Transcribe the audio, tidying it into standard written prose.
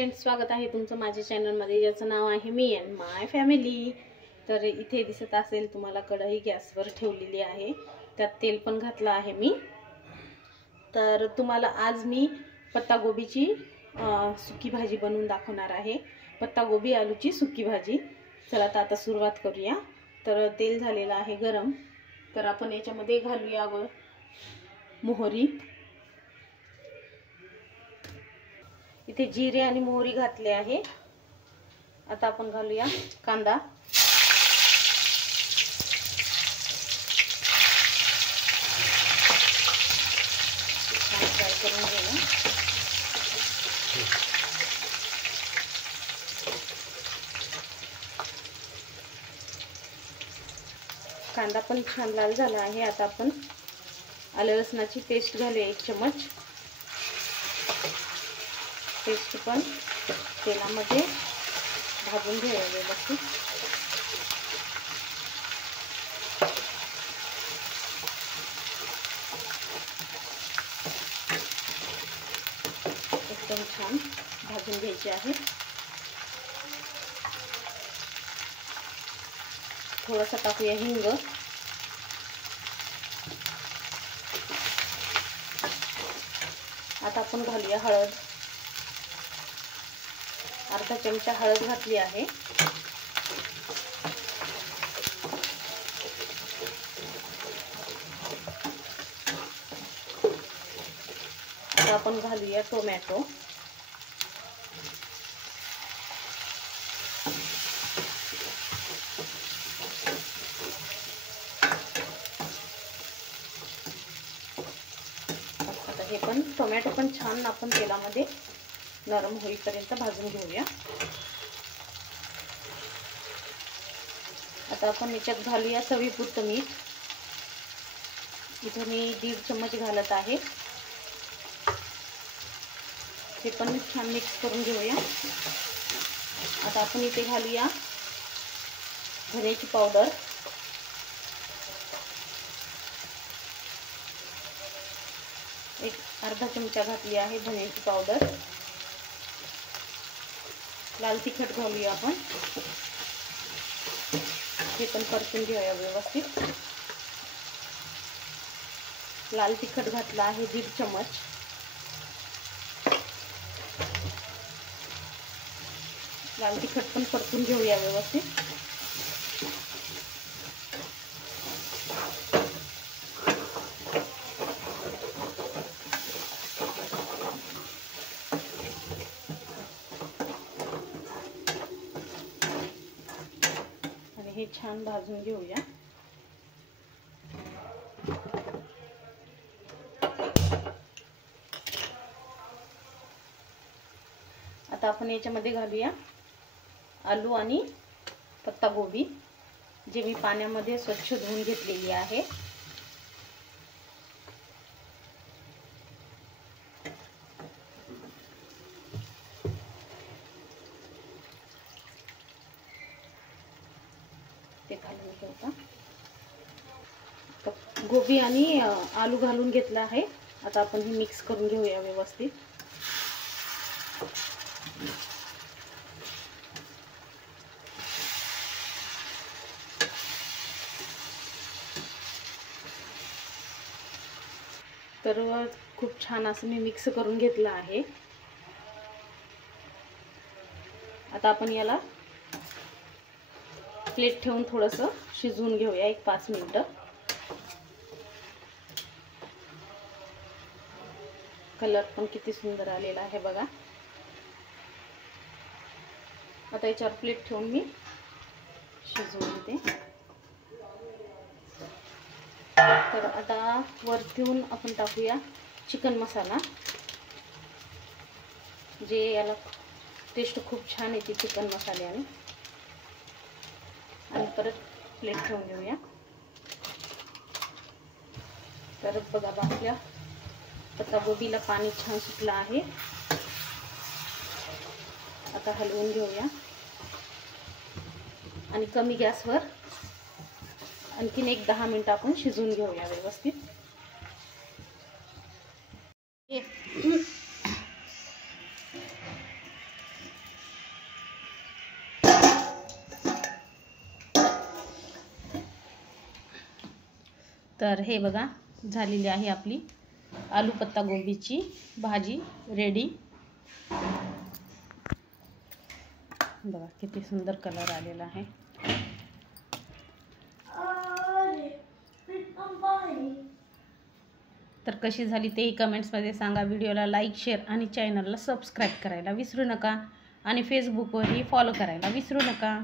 Friends, स्वागत आहे तुमचं माझ्या चॅनलमध्ये, ज्याचं नाव आहे मी अँड माय फॅमिली। तर इथे दिसत असेल तुम्हाला कढई गॅसवर ठेवलेली आहे, त्यात तेल पण घातलं आहे मी। तर तुम्हाला आज मी पत्तागोबीची सुकी भाजी बनवून दाखवणार आहे, पत्तागोबी आलूची सुकी भाजी। चला तर आता सुरुवात करूया। तर तेल झालेलं आहे गरम, तर आपण याच्यामध्ये घालूया मोहरी। इथे जिरे आणि मोहरी घातले आहे। आता आपण घालूया कांदा। फ्राय करून घेऊया। कांदा पण छान लाल झाला आहे। आता आपण आलं लसणाची पेस्ट घालूया 1 चम्मच। पेस्ट पण तेलामध्ये भाजून घेऊया व्यवस्थित। एकदम छान भाजून घ्यायची आहे। थोडासा टाकूया हिंग। आता आपण घालूया हळद। अर्धा चमचा हळद घातली आहे। आता आपण घालूया टोमॅटो। आता हे पण टोमॅटो पण छान आपण तेलामध्ये नरम होईपर्यंत भाजून घेऊया। आता आपण याच्यात घालूया चवीपुरतं मीठ। इथे मी 1.5 चम्मच घालत आहे। हे पण छान मिक्स करून घेऊया। आता आपण इथे घालूया धन्याची पावडर। एक अर्धा चमचा घातली आहे धन्याची पावडर। लाल तिखट घालूया आपण। हे पण परतून घेऊया व्यवस्थित। लाल तिखट घातला आहे 1.5 चम्मच। लाल तिखट पण परतून घेऊया व्यवस्थित। आणि हे छान भाजून घेऊया। आता आपण याच्यामध्ये घालूया आलू आणि पत्तागोबी, जे मी पाण्यामध्ये स्वच्छ धुवून घेतलेली आहे। ते घालून घेऊया। गोबी आणि आलू घालून घेतला आहे। आता आपण हे मिक्स करून घेऊया व्यवस्थित। तर खूप छान असं मी मिक्स करून घेतलं आहे। आता आपण याला प्लेट ठेवून थोडंसं शिजवून घेऊया 1-5 मिनिटं। कलर पण किती सुंदर आलेला आहे बघा। आता याच्यावर प्लेट ठेवून मी शिजवून घेते। तर आता वरतून आपण टाकूया चिकन मसाला, जे याला टेस्ट खूप छान येते चिकन मसाल्याने। आणि परत प्लेट ठेवून घेऊया। तर बघा आपल्या पत्तागोबीला पाणी छान सुटलं आहे। आता हलवून घेऊया आणि कमी गॅसवर आणखीन 10 मिनिटं आपण शिजवून घेऊया व्यवस्थित। तर हे बघा झालेली आहे आपली आलू पत्ता गोबीची भाजी रेडी। बघा किती सुंदर कलर आलेला आहे। तर कशी झाली तेही कमेंट्समध्ये सांगा। व्हिडिओला लाईक शेअर आणि चॅनलला सबस्क्राईब करायला विसरू नका आणि फेसबुकवरही फॉलो करायला विसरू नका।